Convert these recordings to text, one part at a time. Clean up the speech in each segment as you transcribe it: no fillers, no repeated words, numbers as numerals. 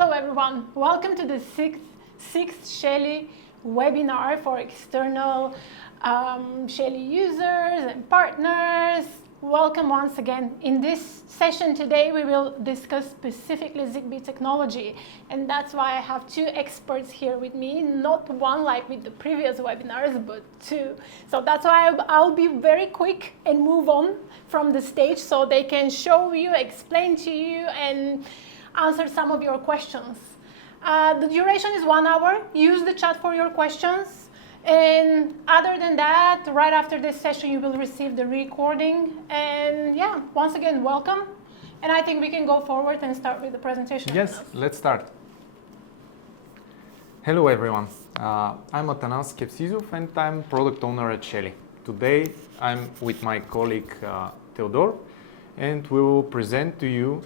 Hello everyone, welcome to the sixth Shelly webinar for external Shelly users and partners. Welcome once again. In this session today we will discuss specifically Zigbee technology, and that's why I have two experts here with me, not one like with the previous webinars, but two. So that's why I'll be very quick and move on from the stage so they can show you, explain to you, and answer some of your questions. The duration is 1 hour. Use the chat for your questions. And other than that, right after this session, you will receive the recording. And yeah, once again, welcome. And I think we can go forward and start with the presentation. Yes, let's start. Hello, everyone. I'm Atanas Kepsizov, and I'm product owner at Shelly. Today, I'm with my colleague Theodor, and we will present to you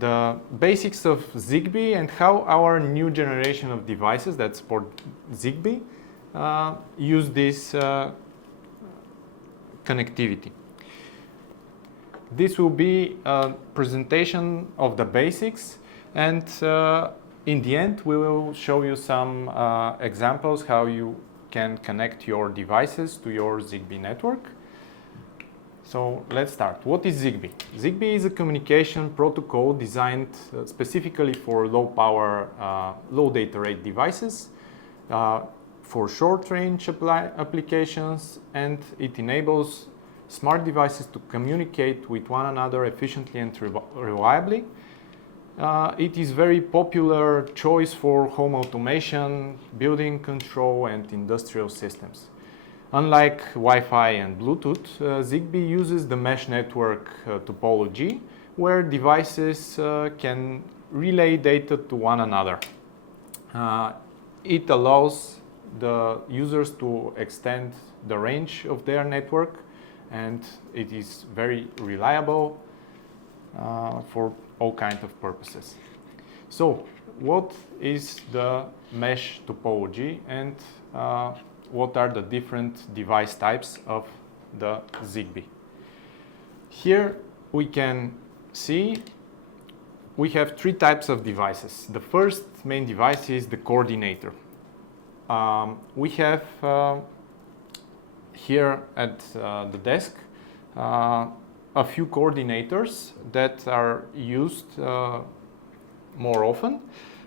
the basics of Zigbee and how our new generation of devices that support Zigbee use this connectivity. This will be a presentation of the basics, and in the end we will show you some examples how you can connect your devices to your Zigbee network. So let's start. What is Zigbee? Zigbee is a communication protocol designed specifically for low power, low data rate devices, for short range applications, and it enables smart devices to communicate with one another efficiently and reliably. It is very popular choice for home automation, building control, and industrial systems. Unlike Wi-Fi and Bluetooth, Zigbee uses the mesh network topology, where devices can relay data to one another. It allows the users to extend the range of their network, and it is very reliable for all kinds of purposes. So, what is the mesh topology, and what are the different device types of the Zigbee? Here we can see we have three types of devices. The first main device is the coordinator. We have here at the desk a few coordinators that are used more often.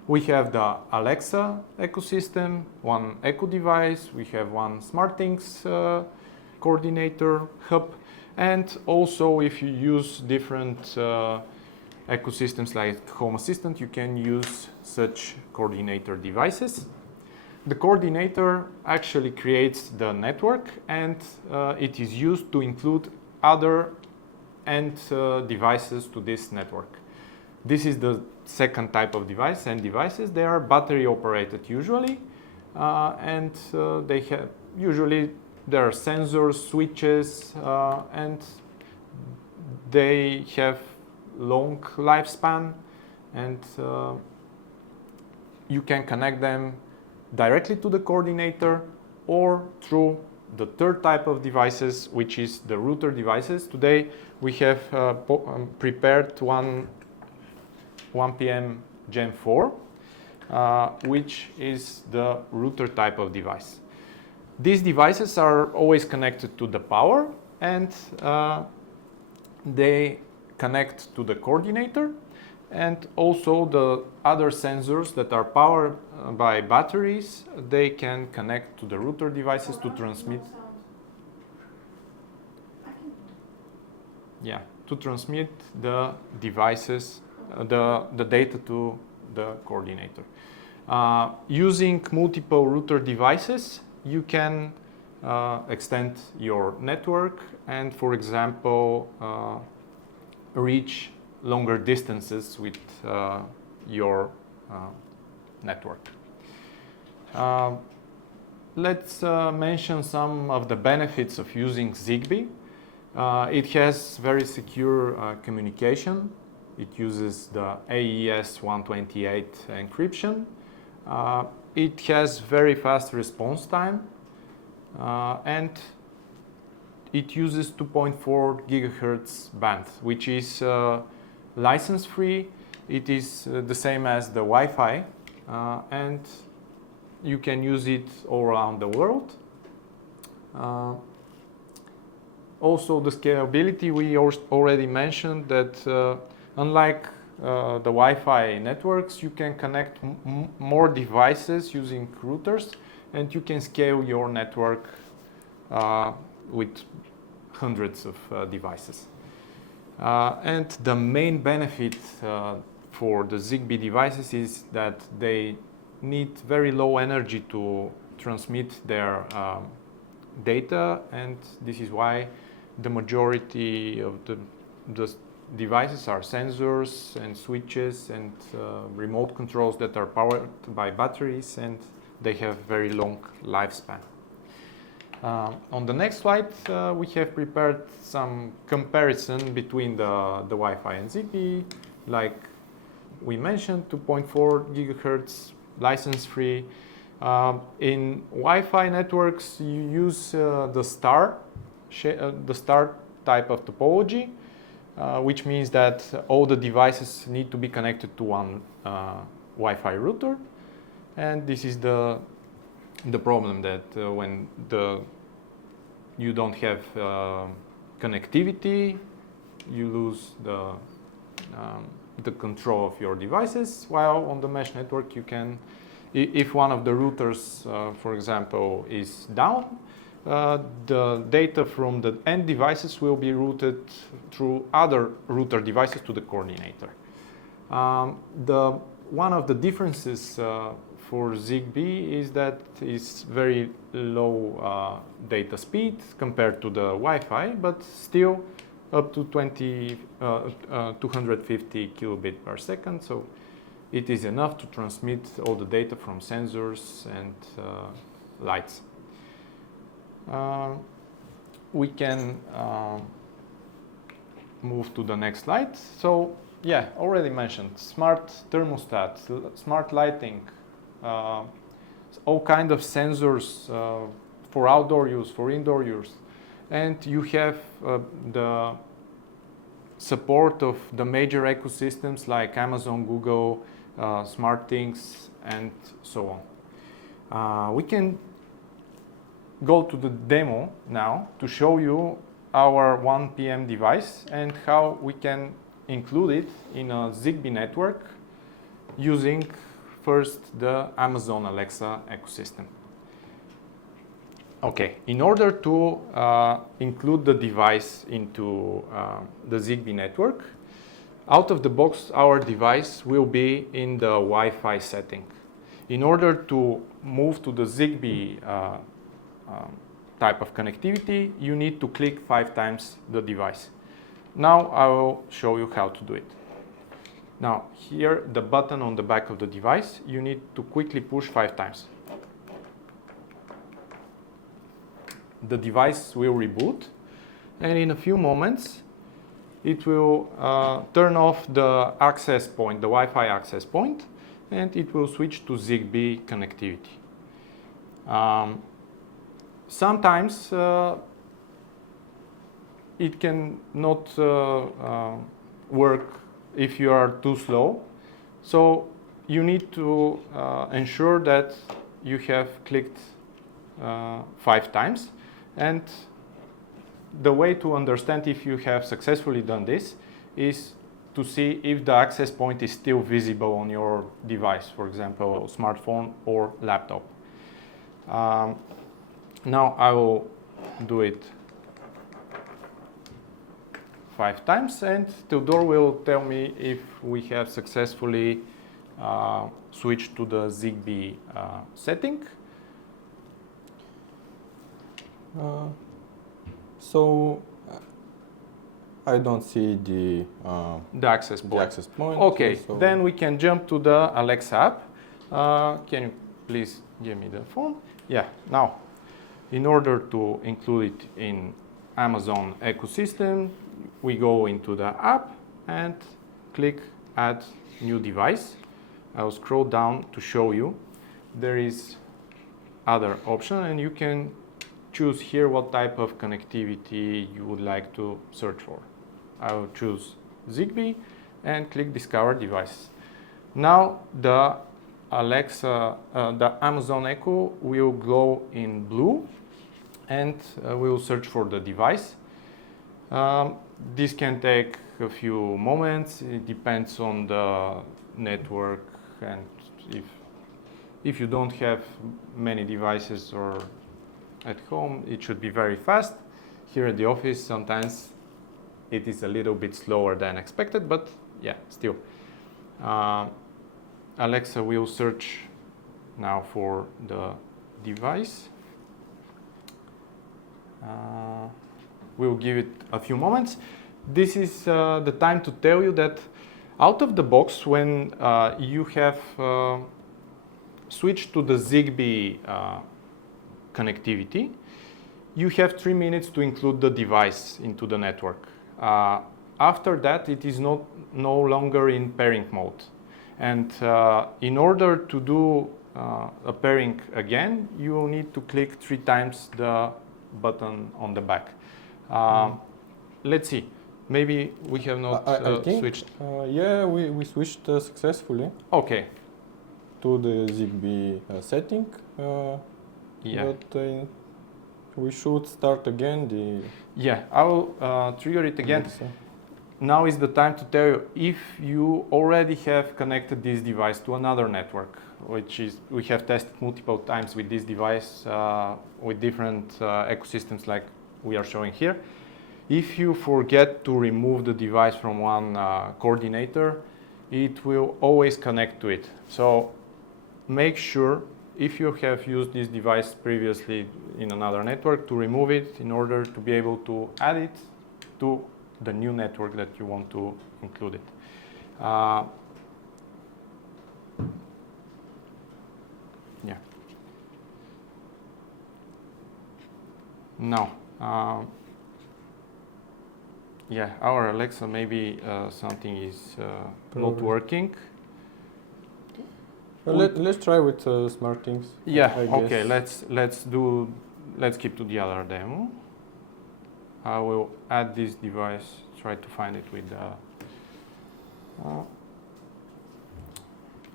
We have the Alexa ecosystem, one Echo device, we have one SmartThings coordinator hub, and also if you use different ecosystems like Home Assistant, you can use such coordinator devices. The coordinator actually creates the network, and it is used to include other end devices to this network. This is the second type of device, and devices. They are battery operated usually, and they have usually there are sensors, switches, and they have long lifespan, and you can connect them directly to the coordinator or through the third type of devices, which is the router devices. Today we have prepared one 1PM Gen 4, which is the router type of device. These devices are always connected to the power, and they connect to the coordinator, and also the other sensors that are powered by batteries, they can connect to the router devices to transmit. Yeah, to transmit the devices, the data to the coordinator. Using multiple router devices, you can extend your network and, for example, reach longer distances with your network. Let's mention some of the benefits of using Zigbee. It has very secure communication. It uses the AES 128 encryption. It has very fast response time, and it uses 2.4 gigahertz band, which is license-free It is the same as the Wi-Fi, and you can use it all around the world. Also, the scalability, we already mentioned that unlike the Wi-Fi networks, you can connect more devices using routers, and you can scale your network with hundreds of devices. And the main benefit for the Zigbee devices is that they need very low energy to transmit their data, and this is why the majority of the devices are sensors and switches and remote controls that are powered by batteries, and they have very long lifespan. On the next slide, we have prepared some comparison between the Wi-Fi and Zigbee. Like we mentioned, 2.4 gigahertz, license-free. In Wi-Fi networks, you use the star type of topology, which means that all the devices need to be connected to one Wi-Fi router, and this is the problem that when you don't have connectivity, you lose the control of your devices. While on the mesh network, you can, if one of the routers, for example, is down, the data from the end devices will be routed through other router devices to the coordinator. One of the differences for Zigbee is that it's very low data speed compared to the Wi-Fi, but still up to 250 kilobit per second. So it is enough to transmit all the data from sensors and lights. We can move to the next slide. So yeah, already mentioned smart thermostat, smart lighting, all kind of sensors for outdoor use, for indoor use, and you have the support of the major ecosystems like Amazon, Google, SmartThings, and so on. We can go to the demo now to show you our 1PM device and how we can include it in a Zigbee network using first the Amazon Alexa ecosystem. Okay, in order to include the device into the Zigbee network, out of the box our device will be in the Wi-Fi setting. In order to move to the Zigbee type of connectivity, you need to click 5 times the device. Now I will show you how to do it. Now here, the button on the back of the device, you need to quickly push 5 times. The device will reboot, and in a few moments it will turn off the access point, the Wi-Fi access point, and it will switch to Zigbee connectivity. Sometimes it can not work if you are too slow, so you need to ensure that you have clicked 5 times. And the way to understand if you have successfully done this is to see if the access point is still visible on your device, for example, smartphone or laptop. Now I will do it 5 times, and Theodore will tell me if we have successfully switched to the Zigbee setting. So I don't see the access point. The access point. Okay, so then we can jump to the Alexa app. Can you please give me the phone? Yeah, now, in order to include it in Amazon ecosystem, we go into the app and click Add New Device. I'll scroll down to show you. There is other option, and you can choose here what type of connectivity you would like to search for. I will choose Zigbee, and click Discover Device. Now the the Amazon Echo will glow in blue, and we will search for the device. This can take a few moments. It depends on the network, and if you don't have many devices or at home, it should be very fast. Here at the office, sometimes it is a little bit slower than expected, but yeah, still. Alexa will search now for the device. We'll give it a few moments. This is the time to tell you that out of the box, when you have switched to the Zigbee connectivity, you have 3 minutes to include the device into the network. After that, it is no longer in pairing mode. And in order to do a pairing again, you will need to click 3 times the button on the back. Let's see. Maybe we have not I think, switched. yeah, we switched successfully. Okay. To the Zigbee setting. Yeah. But we should start again. Yeah, I will trigger it again. Now is the time to tell you if you already have connected this device to another network, which is we have tested multiple times with this device with different ecosystems like we are showing here. If you forget to remove the device from one coordinator, it will always connect to it. So make sure if you have used this device previously in another network to remove it in order to be able to add it to the new network that you want to include it. Yeah. Now, yeah, our Alexa, maybe something is not working. Well, let's try with SmartThings. Yeah. I Okay. guess. Let's keep to the other demo. I will add this device. Try to find it with the.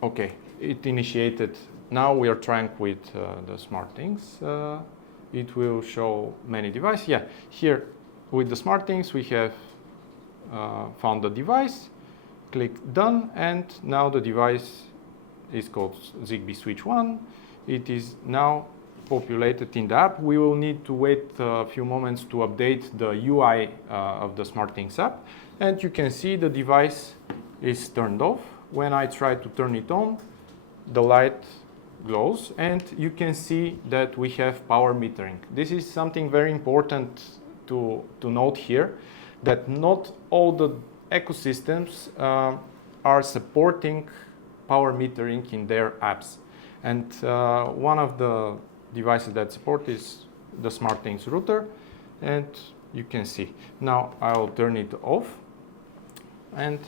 Okay, it initiated. Now we are trying with the SmartThings. It will show many devices. Yeah, here with the SmartThings we have found the device. Click Done, and now the device is called Zigbee Switch 1. It is now populated in the app. We will need to wait a few moments to update the UI of the SmartThings app. And you can see the device is turned off. When I try to turn it on, the light glows, and you can see that we have power metering. This is something very important to note here, that not all the ecosystems are supporting power metering in their apps. And one of the devices that support is the SmartThings router, and you can see. Now I'll turn it off, and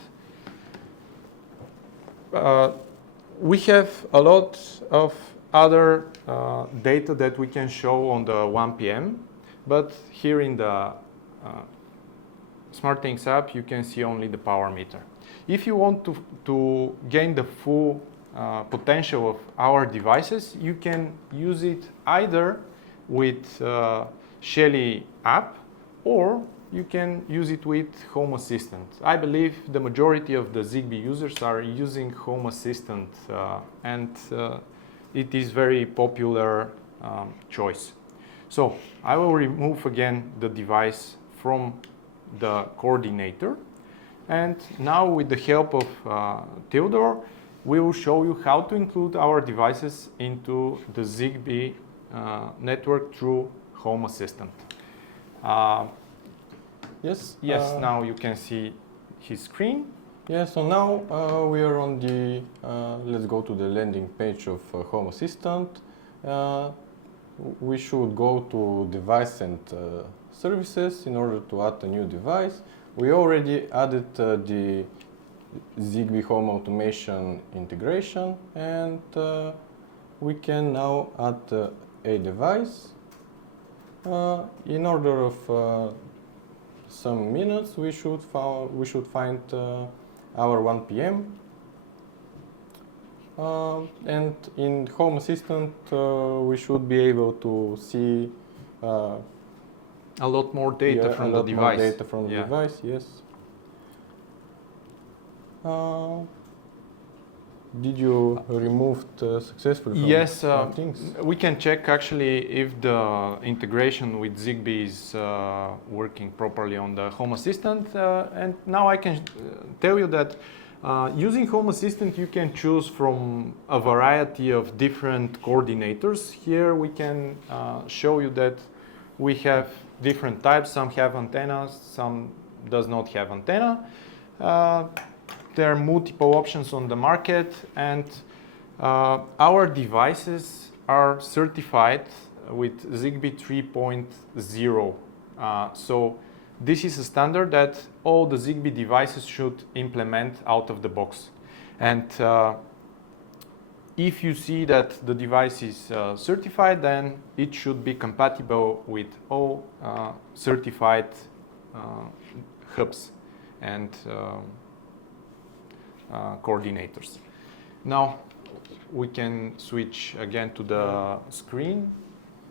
we have a lot of other data that we can show on the 1 p.m. But here in the SmartThings app, you can see only the power meter. If you want to gain the full potential of our devices, you can use it either with Shelly app, or you can use it with Home Assistant. I believe the majority of the Zigbee users are using Home Assistant, and it is very popular choice. So I will remove again the device from the coordinator, and now with the help of Theodore, we will show you how to include our devices into the Zigbee network through Home Assistant. Yes. Yes, now you can see his screen. Yeah, so now we are on the, let's go to the landing page of Home Assistant. We should go to Device and Services in order to add a new device. We already added the Zigbee Home Automation integration, and we can now add a device. In order of some minutes, we should find hour 1 p.m. And in Home Assistant, we should be able to see a lot more data from the device. More data from the device, yes. Did you remove successfully from yes, things? we can check actually if the integration with Zigbee is working properly on the Home Assistant. And now I can tell you that using Home Assistant, you can choose from a variety of different coordinators. Here we can show you that we have different types. Some have antennas, some does not have antenna. There are multiple options on the market, and our devices are certified with Zigbee 3.0. So this is a standard that all the Zigbee devices should implement out of the box. And if you see that the device is certified, then it should be compatible with all certified hubs and coordinators. Now we can switch again to the screen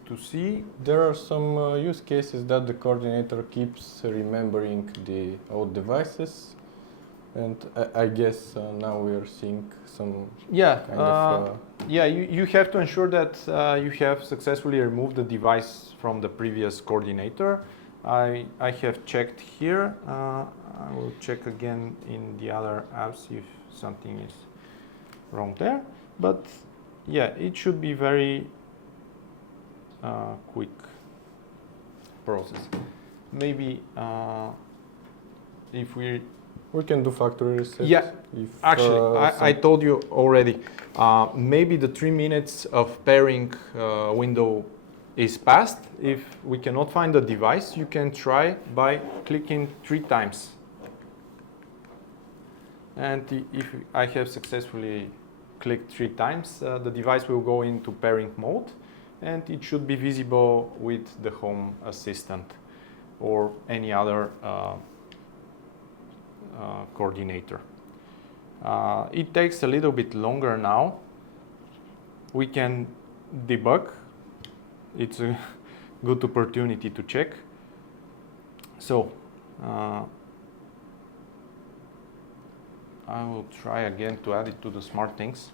to see. There are some use cases that the coordinator keeps remembering the old devices, and I guess now we are seeing some kind of you have to ensure that you have successfully removed the device from the previous coordinator. I have checked here. I will check again in the other apps if something is wrong there. But yeah, it should be very quick process. Maybe if we can do factory reset. Yeah, if, actually, I told you already. Maybe the 3 minutes of pairing window is passed. If we cannot find the device, you can try by clicking 3 times. And if I have successfully clicked 3 times, the device will go into pairing mode, and it should be visible with the Home Assistant or any other coordinator. It takes a little bit longer now. We can debug. It's a good opportunity to check. So I will try again to add it to the SmartThings.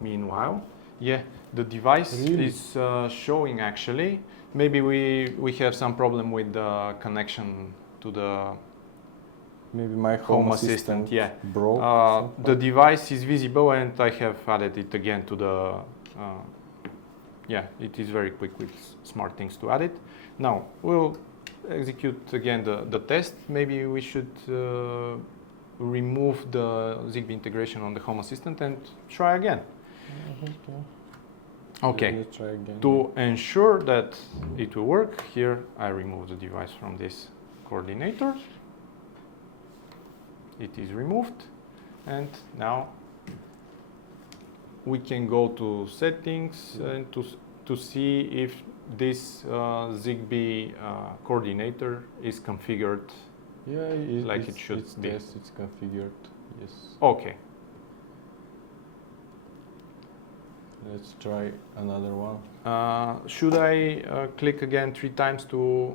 Meanwhile, yeah, the device is showing actually. Maybe we have some problem with the connection to the maybe my Home Assistant broke. The device is visible, and I have added it again to the. Yeah, it is very quick with SmartThings to add it. Now we'll execute again the test. Maybe we should remove the Zigbee integration on the Home Assistant and try again. Okay. Try again. To ensure that it will work, here I remove the device from this coordinator. It is removed, and now we can go to settings and to see if this Zigbee coordinator is configured like it should be. Yes, it's configured. Yes. Okay. Let's try another one. Should I click again 3 times to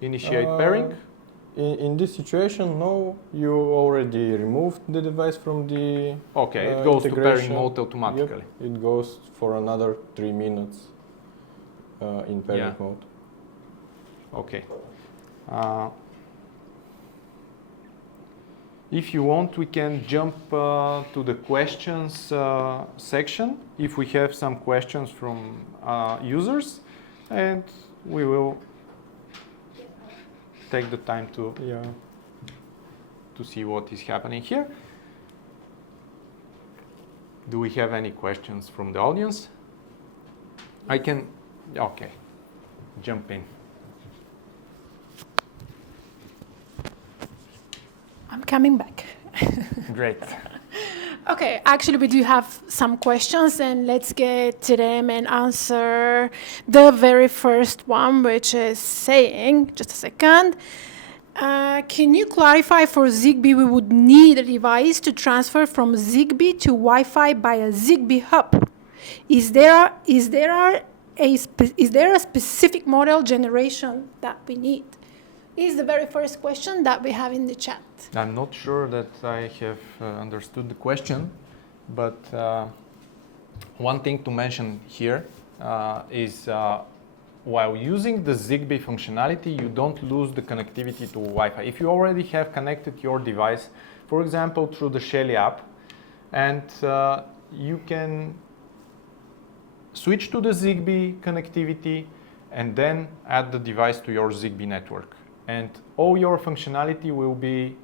initiate pairing? In this situation, no. You already removed the device from the Okay, it goes to pairing mode Yep, automatically. it goes for another 3 minutes in pairing mode. Okay. If you want, we can jump to the questions section if we have some questions from users, and we will take the time to see what is happening here. Do we have any questions from the audience? I can, jump in. I'm coming back. Great. Okay, actually we do have some questions, and let's get to them and answer the very first one, which is saying, just a second, Can you clarify for Zigbee we would need a device to transfer from Zigbee to Wi-Fi by a Zigbee hub? Is there a specific model generation that we need? Is the very first question that we have in the chat. I'm not sure that I have understood the question, but one thing to mention here is while using the Zigbee functionality, you don't lose the connectivity to Wi-Fi. If you already have connected your device, for example, through the Shelly app, and you can switch to the Zigbee connectivity and then add the device to your Zigbee network. And all your functionality will be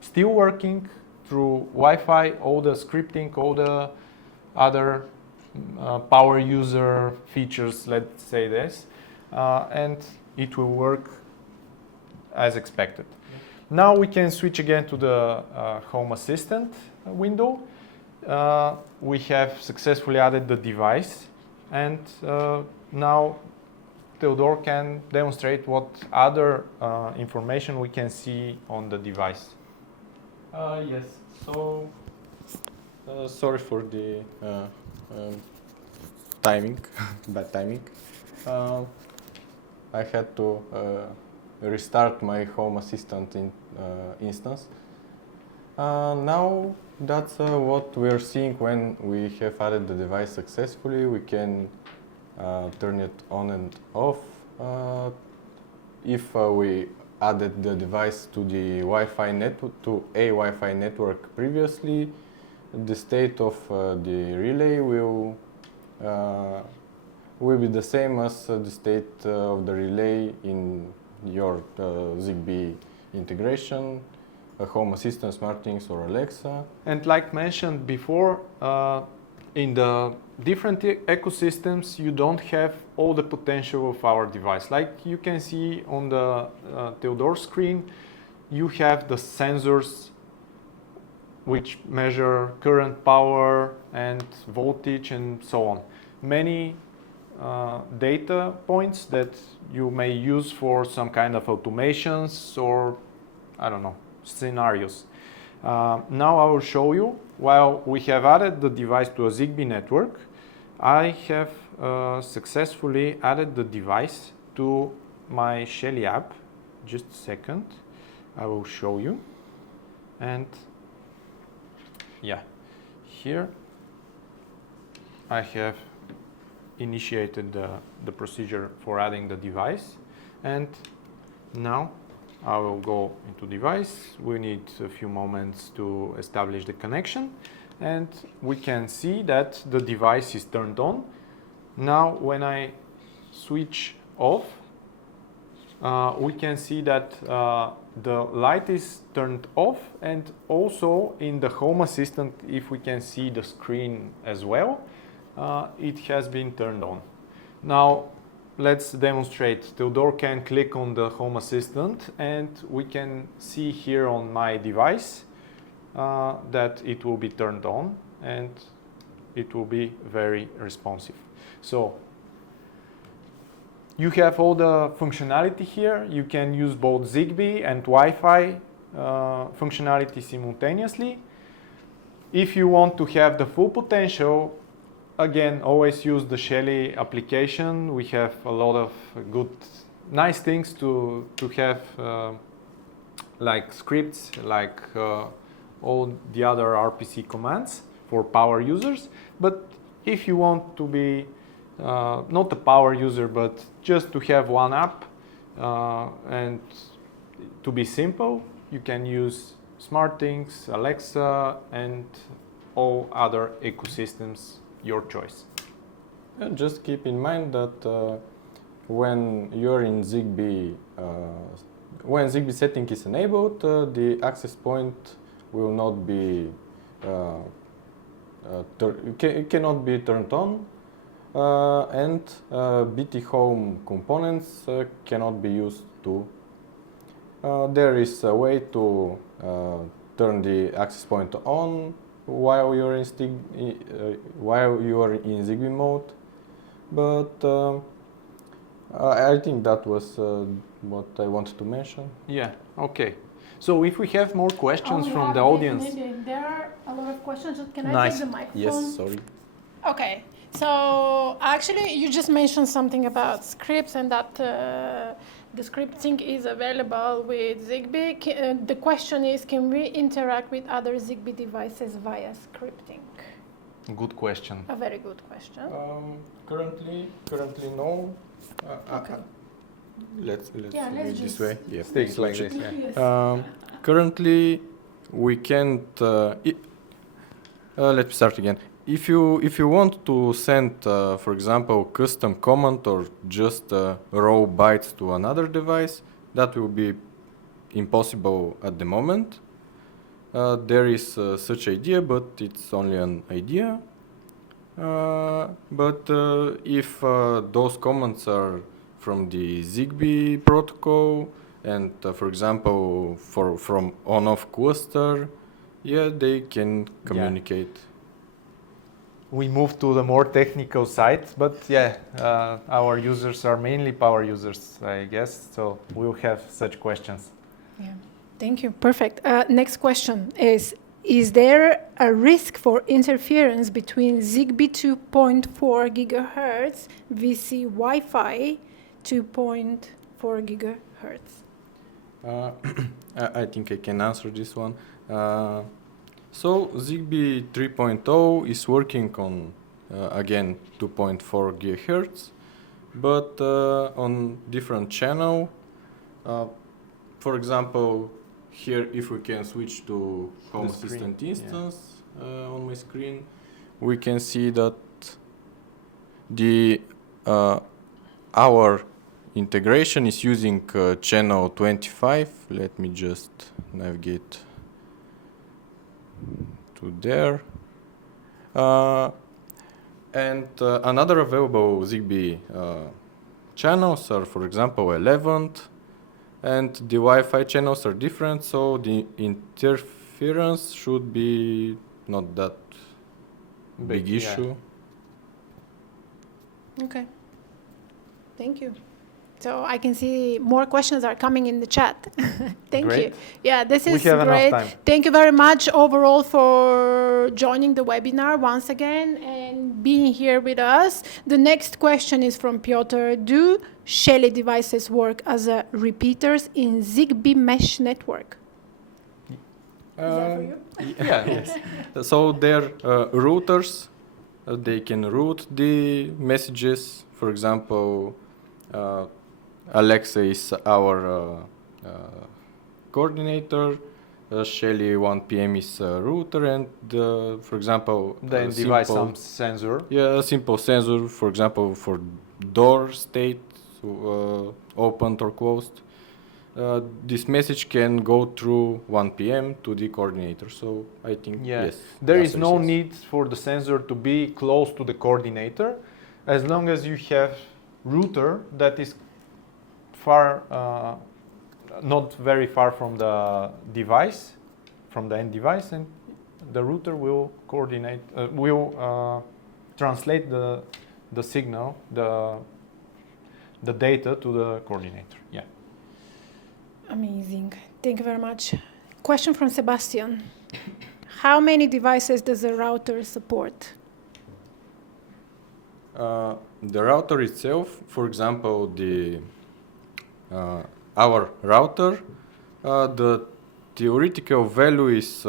still working through Wi-Fi, all the scripting, all the other power user features, let's say this, and it will work as expected. Yeah. Now we can switch again to the Home Assistant window. We have successfully added the device, and now Theodore can demonstrate what other information we can see on the device. Yes, so sorry for the timing, bad timing. I had to restart my Home Assistant instance. Now that's what we're seeing when we have added the device successfully. We can turn it on and off. If we added the device to the Wi-Fi network, to a Wi-Fi network previously, the state of the relay will be the same as the state of the relay in your Zigbee integration, Home Assistant, SmartThings, or Alexa. And like mentioned before, in the different ecosystems, you don't have all the potential of our device. Like you can see on the Theodore screen, you have the sensors which measure current, power, and voltage, and so on. Many data points that you may use for some kind of automations or, I don't know, scenarios. Now I will show you, while we have added the device to a Zigbee network, I have successfully added the device to my Shelly app. Just a second, I will show you. And yeah, here I have initiated the procedure for adding the device, and now I will go into device. We need a few moments to establish the connection, and we can see that the device is turned on. Now when I switch off, we can see that the light is turned off, and also in the Home Assistant, if we can see the screen as well, it has been turned on. Now let's demonstrate. Theodore can click on the Home Assistant, and we can see here on my device that it will be turned on and it will be very responsive. So you have all the functionality here. You can use both Zigbee and Wi-Fi functionality simultaneously. If you want to have the full potential, again, always use the Shelly application. We have a lot of good, nice things to have, like scripts, like all the other RPC commands for power users. But if you want to be not a power user, but just to have one app and to be simple, you can use SmartThings, Alexa, and all other ecosystems, your choice. And just keep in mind that when you're in Zigbee, when Zigbee setting is enabled, the access point will not be cannot be turned on, and BT Home components cannot be used too. There is a way to turn the access point on while you're in Zigbee mode, but I think that was what I wanted to mention. Yeah, okay. So if we have more questions Oh, from yeah, the audience. definitely. There are a lot of questions. Can I Nice. take the microphone? Yes, sorry. Okay, so actually you just mentioned something about scripts and that the scripting is available with Zigbee. The question is, can we interact with other Zigbee devices via scripting? Good question. A very good question. Currently no. Okay. Let's Yeah, do let's it this just way. Yeah. Sticks like switch this, it. yeah. Yes. Currently, we can't. Let me start again. If you want to send, for example, custom command or just raw bytes to another device, that will be impossible at the moment. There is such idea, but it's only an idea. But if those commands are from the Zigbee protocol, and for example, from on-off cluster, yeah, they can communicate. We move to the more technical side, but yeah, our users are mainly power users, I guess, so we'll have such questions. Yeah. Thank you. Perfect. Next question is there a risk for interference between Zigbee 2.4 gigahertz VC Wi-Fi 2.4 gigahertz? I think I can answer this one. So Zigbee 3.0 is working on, again, 2.4 gigahertz, but on different channel. For example, here, if we can switch to Home Assistant instance on my screen, we can see that the our integration is using channel 25. Let me just navigate to there. And another available Zigbee channels are, for example, 11th, and the Wi-Fi channels are different, so the interference should be not that big issue. Okay. Thank you. So I can see more questions are coming in the chat. Thank you. Yeah, this is have great. enough time. Thank you very much overall for joining the webinar once again and being here with us. The next question is from Piotr. Do Shelly devices work as repeaters in Zigbee mesh network? Is that for you? Yeah, yes. So they're routers. They can route the messages. For example, Alexa is our coordinator. Shelly 1 PM is a router, and for example, Then device some sensor. Yeah, a simple sensor, for example, for door state, opened or closed. This message can go through 1 PM to the coordinator. So I think yes. There is no need for the sensor to be close to the coordinator, as long as you have router that is far, not very far from the device, from the end device, and the router will coordinate, translate the signal, the data to the coordinator. Yeah. Amazing. Thank you very much. Question from Sebastian. How many devices does the router support? The router itself, for example, our router, the theoretical value is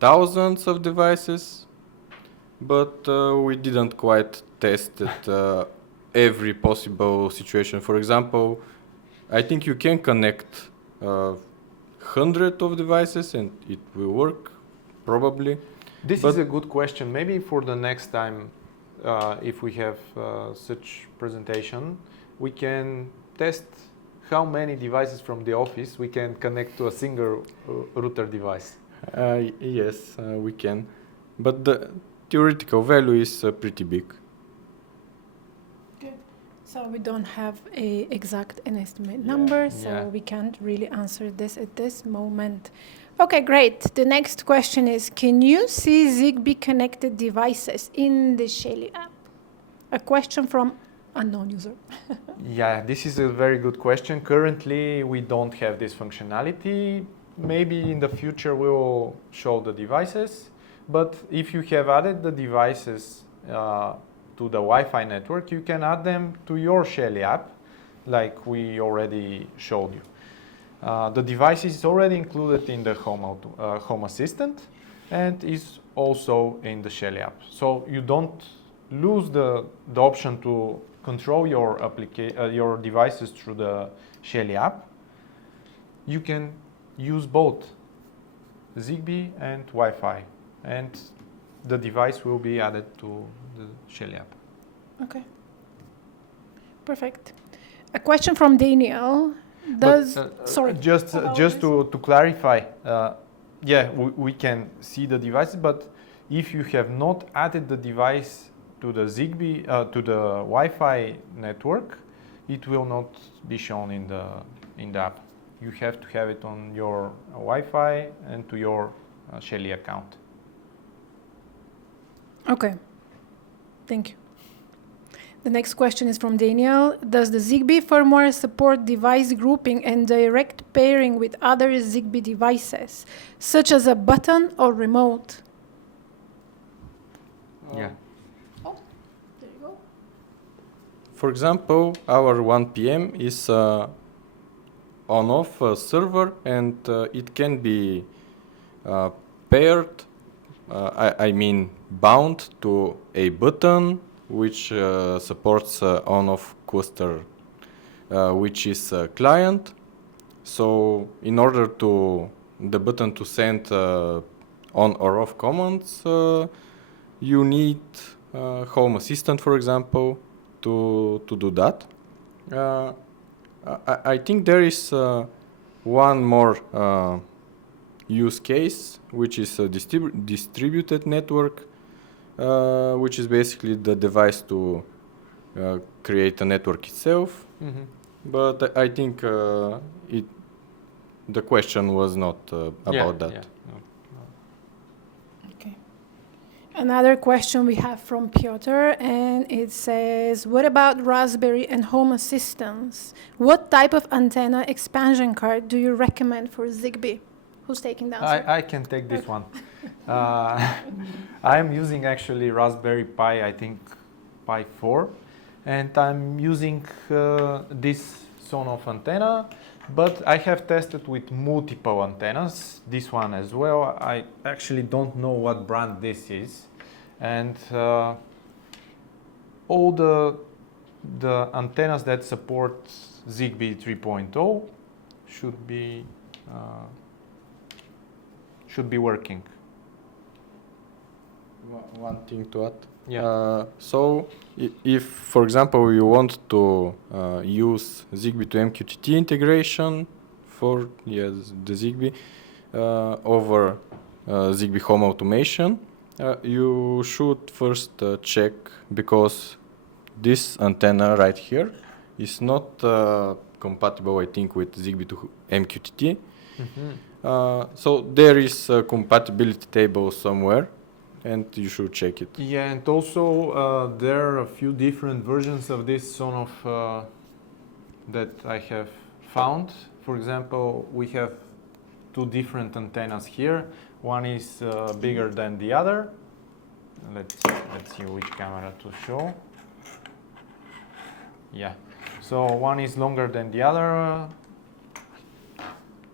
thousands of devices, but we didn't quite test it every possible situation. For example, I think you can connect 100 of devices and it will work, probably. This is a good question. Maybe for the next time, if we have such presentation, we can test how many devices from the office we can connect to a single router device. Yes, we can, but the theoretical value is pretty big. Good. So we don't have an exact and estimate number, so we can't really answer this at this moment. Okay, great. The next question is, can you see Zigbee connected devices in the Shelly app? A question from unknown user? Yeah, this is a very good question. Currently, we don't have this functionality. Maybe in the future we will show the devices. But if you have added the devices to the Wi-Fi network, you can add them to your Shelly app, like we already showed you. The device is already included in the Home Assistant and is also in the Shelly app. So you don't lose the option to control your devices through the Shelly app. You can use both Zigbee and Wi-Fi, and the device will be added to the Shelly app. Okay. Perfect. A question from Daniel. Just to clarify, yeah, we can see the devices, but if you have not added the device to the Zigbee, to the Wi-Fi network, it will not be shown in the app. You have to have it on your Wi-Fi and to your Shelly account. Okay. Thank you. The next question is from Daniel. Does the Zigbee firmware support device grouping and direct pairing with other Zigbee devices, such as a button or remote? Yeah. Oh, there you go. For example, our 1PM is on-off server, and it can be paired, I mean bound to a button which supports on-off cluster, which is a client. So in order to the button to send on or off commands, you need Home Assistant, for example, to do that. I think there is one more use case, which is a distributed network, which is basically the device to create a network itself. Mm-hmm. But I think the question was not about that. Yeah. No. Okay. Another question we have from Piotr, and it says, what about Raspberry and Home Assistants? What type of antenna expansion card do you recommend for Zigbee? Who's taking the answer? I can take this one. I'm using actually Raspberry Pi, I think Pi 4, and I'm using this Sonoff antenna, but I have tested with multiple antennas, this one as well. I actually don't know what brand this is, and all the antennas that support Zigbee 3.0 should be working. One thing to add. Yeah. So if, for example, you want to use Zigbee to MQTT integration for the Zigbee over Zigbee Home Automation, you should first check, because this antenna right here is not compatible, I think, with Zigbee to MQTT. Mm-hmm. So there is a compatibility table somewhere, and you should check it. Yeah, and also there are a few different versions of this Sonoff that I have found. For example, we have two different antennas here. One is bigger than the other. Let's see which camera to show. Yeah, so one is longer than the other.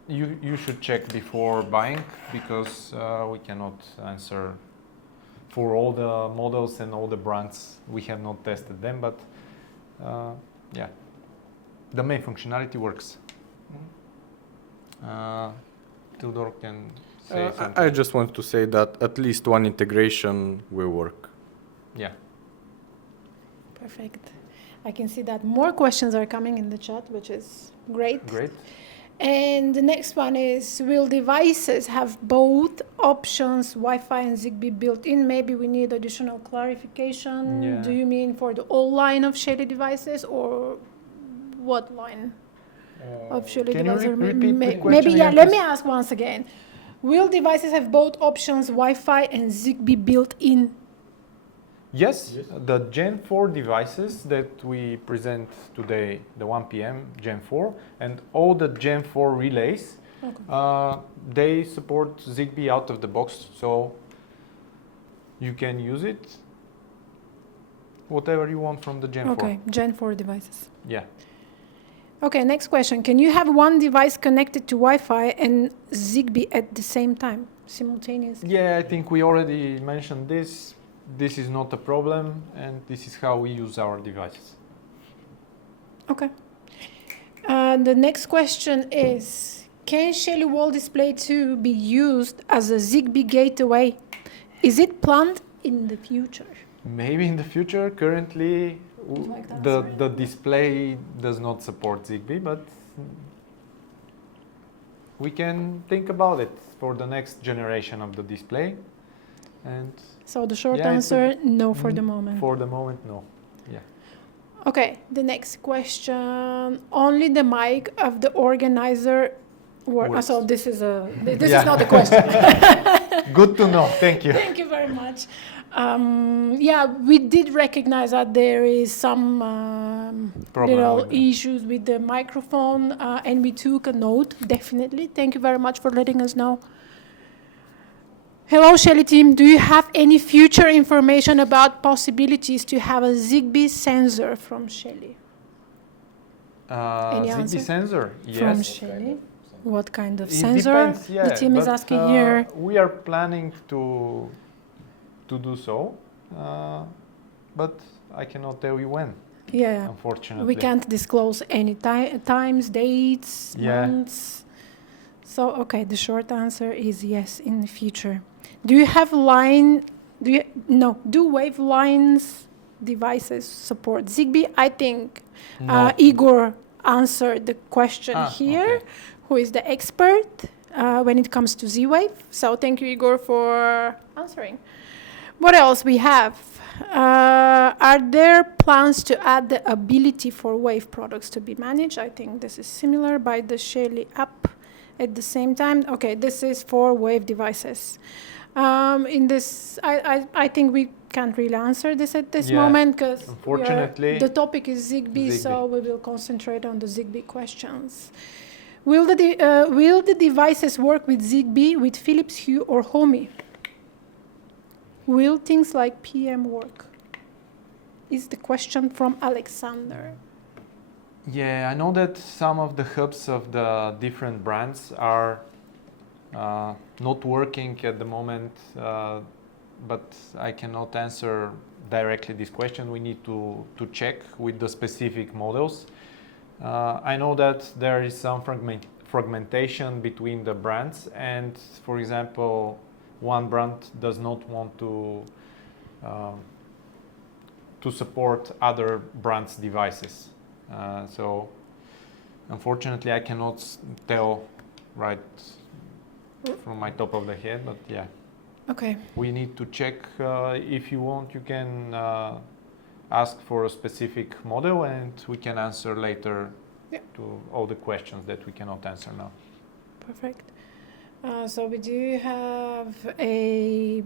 You should check before buying, because we cannot answer for all the models and all the brands. We have not tested them, but yeah, the main functionality works. Tudor can say something. I just want to say that at least one integration will work. Yeah. Perfect. I can see that more questions are coming in the chat, which is great. Great. And the next one is, will devices have both options, Wi-Fi and Zigbee built in? Maybe we need additional clarification. Yeah. Do you mean for the whole line of Shelly devices, or what line of Shelly Can you devices? repeat the Maybe, question yeah, again, let please? me ask once again. Will devices have both options, Wi-Fi and Zigbee built in? Yes, Yes. the Gen 4 devices that we present today, the 1 p.m. Gen 4, and all the Gen 4 relays, they support Zigbee out of the box, so you can use it whatever you want from the Gen 4. Okay, Gen 4 devices. Yeah. Okay, next question. Can you have one device connected to Wi-Fi and Zigbee at the same time, simultaneously? Yeah, I think we already mentioned this. This is not a problem, and this is how we use our devices. Okay. The next question is, can Shelly Wall Display 2 be used as a Zigbee gateway? Is it planned in the future? Maybe in the future. Currently, Would you like to the answer? the display does not support Zigbee, but we can think about it for the next generation of the display. And So the short Yeah, it answer, no for the moment. for the moment, no. Yeah. Okay, the next question. Only the mic of the organizer Works. So this is this Yeah. is not the question. Good to know. Thank you. Thank you very much. Yeah, we did recognize that there is some Problem little with the- issues with the microphone, and we took a note, definitely. Thank you very much for letting us know. Hello, Shelly team. Do you have any future information about possibilities to have a Zigbee sensor from Shelly? Any Zigbee answer? sensor, From yes. Shelly? What kind of It sensor? depends, yeah, The team is but, asking here. We are planning to do so, but I cannot tell you when, Yeah. unfortunately. We can't disclose any times, dates, Yeah. months. So, okay, the short answer is yes, in the future. Do you have do wave lines devices support Zigbee? I think No. Igor answered the question here, Okay. who is the expert when it comes to Z-Wave. So thank you, Igor, for answering. What else we have? Are there plans to add the ability for Wave products to be managed? I think this is similar by the Shelly app at the same time. Okay, this is for Wave devices. In this, I think we can't really answer this at this Yeah, moment because unfortunately, the topic is Zigbee, so Zigbee. we will concentrate on the Zigbee questions. Will the devices work with Zigbee, with Philips Hue or Homey? Will things like PM work? Is the question from Alexander. Yeah, I know that some of the hubs of the different brands are not working at the moment, but I cannot answer directly this question. We need to check with the specific models. I know that there is some fragmentation between the brands, and for example, one brand does not want to support other brands' devices. So unfortunately, I cannot tell right from my top of the head, but yeah. Okay. We need to check. If you want, you can ask for a specific model, and we can answer later to all the questions that we cannot answer now. Perfect. So we do have a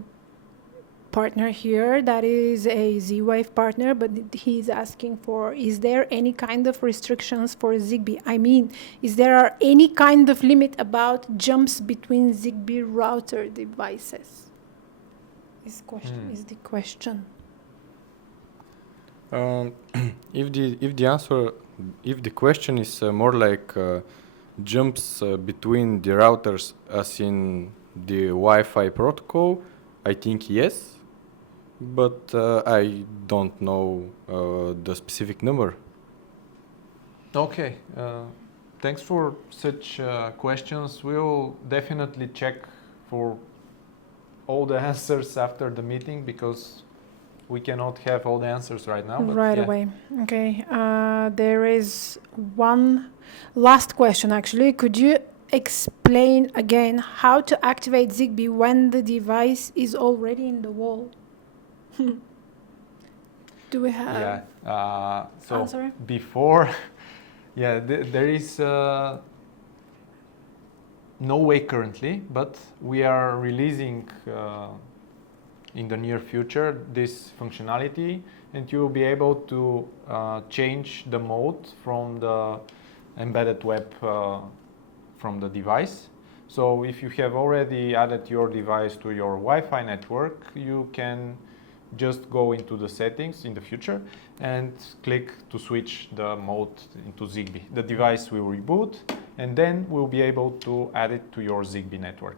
partner here that is a Z-Wave partner, but he's asking for, is there any kind of restrictions for Zigbee? I mean, is there any kind of limit about jumps between Zigbee router devices? Is the question. If the question is more like jumps between the routers as in the Wi-Fi protocol, I think yes, but I don't know the specific number. Okay, thanks for such questions. We'll definitely check for all the answers after the meeting, because we cannot have all the answers right now. But Right yeah. away. Okay. There is one last question, actually. Could you explain again how to activate Zigbee when the device is already in the wall? Do we have So answer? before, there is no way currently, but we are releasing in the near future this functionality, and you will be able to change the mode from the embedded web from the device. So if you have already added your device to your Wi-Fi network, you can just go into the settings in the future and click to switch the mode into Zigbee. The device will reboot, and then we'll be able to add it to your Zigbee network.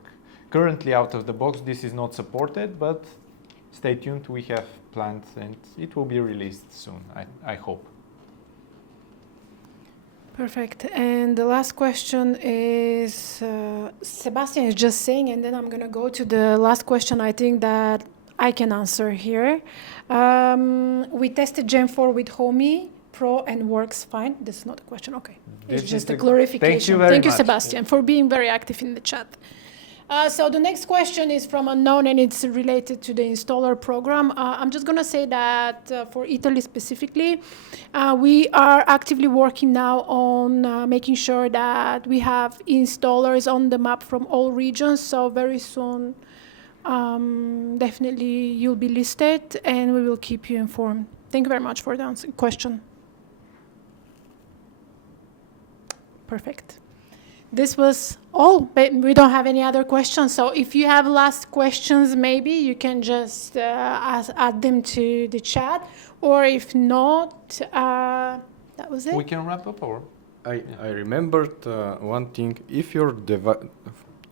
Currently, out of the box, this is not supported, but stay tuned, we have plans and it will be released soon, I hope. Perfect. And the last question is, Sebastian is just saying, and then I'm going to go to the last question I think that I can answer here. We tested Gen 4 with Homey Pro and works fine. This is not a question, okay. It's just a clarification. Thank you very much. Thank you, Sebastian, for being very active in the chat. So the next question is from unknown, and it's related to the installer program. I'm just going to say that for Italy specifically, we are actively working now on making sure that we have installers on the map from all regions. So very soon, definitely you'll be listed, and we will keep you informed. Thank you very much for the question. Perfect. This was all, but we don't have any other questions. So if you have last questions, maybe you can just add them to the chat, or if not, that was it. We can wrap up, or? I remembered one thing. If your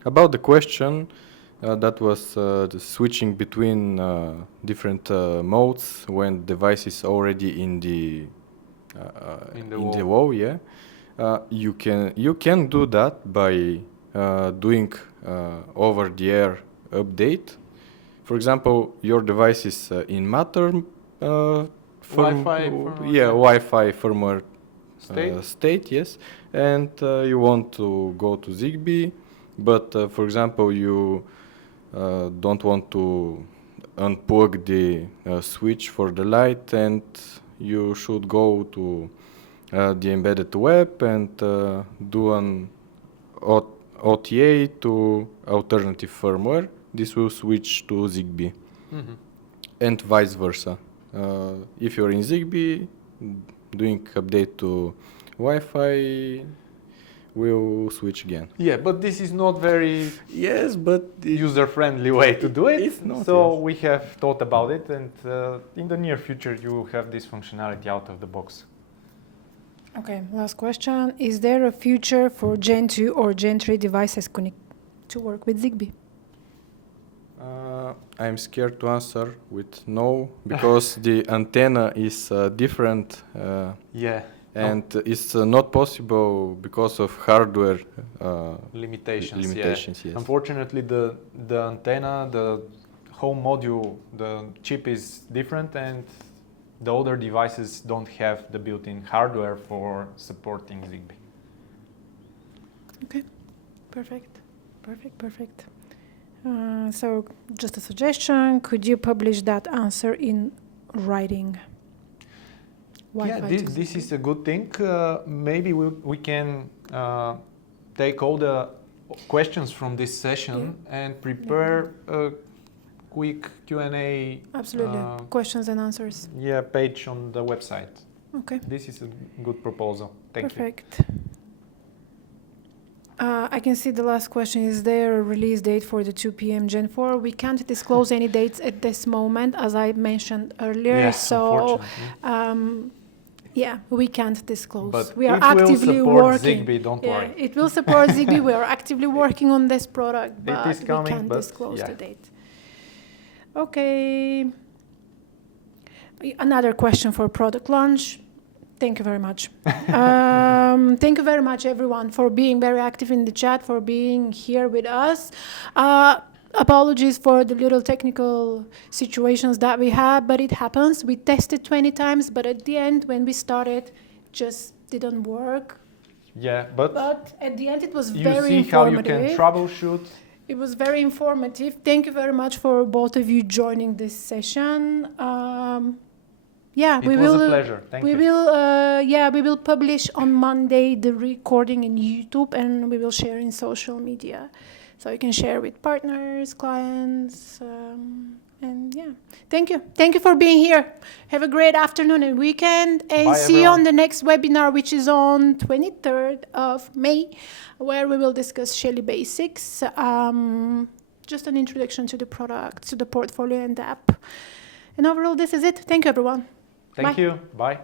about the question that was the switching between different modes when the device is already in the WoW, yeah. You can do that by doing over-the-air update. For example, your device is in Matter Wi-Fi firmware state, yes, and you want to go to Zigbee, but for example, you don't want to unplug the switch for the light, and you should go to the embedded web and do an OTA to alternative firmware. This will switch to Zigbee, and vice versa. If you're in Zigbee, doing update to Wi-Fi will switch again. Yeah, but this is not very but user-friendly way to do it. It's not, so yes. we have thought about it, and in the near future you will have this functionality out of the box. Okay, last question. Is there a future for Gen 2 or Gen 3 devices to work with Zigbee? I'm scared to answer with no, because the antenna is different. And it's not possible because of hardware limitations. Yes. Unfortunately, the antenna, the home module, the chip is different, and the older devices don't have the built-in hardware for supporting Zigbee. Okay, perfect. So just a suggestion, could you publish that answer in writing? This is a good thing. Maybe we can take all the questions from this session and prepare a quick Q&A. Absolutely, questions and answers. Page on the website. Okay. This is a good proposal. Thank you. Perfect. I can see the last question. Is there a release date for the 2 p.m. Gen 4? We can't disclose any dates at this moment, as I mentioned earlier. Yes, so, we can't disclose. But we are it actively will support working. Zigbee, don't worry. It will support Zigbee. We are actively working on this product, but it is coming, we can't disclose the date. Okay. Another question for product launch. Thank you very much. Thank you very much, everyone, for being very active in the chat, for being here with us. Apologies for the little technical situations that we had, but it happens. We tested 20 times, but at the end, when we started, just didn't work. But at the end, it was you very see how informative. you can troubleshoot. It was very informative. Thank you very much for both of you joining this session. It was a pleasure. Thank you. We will publish on Monday the recording in YouTube, and we will share in social media. So you can share with partners, clients, and Yeah. Thank you. Thank you for being here. Have a great afternoon and weekend. And Bye, see you on everyone. the next webinar, which is on 23rd of May, where we will discuss Shelly Basics. Just an introduction to the product, to the portfolio and the app. And overall, this is it. Thank you, everyone. Thank Bye. you. Bye.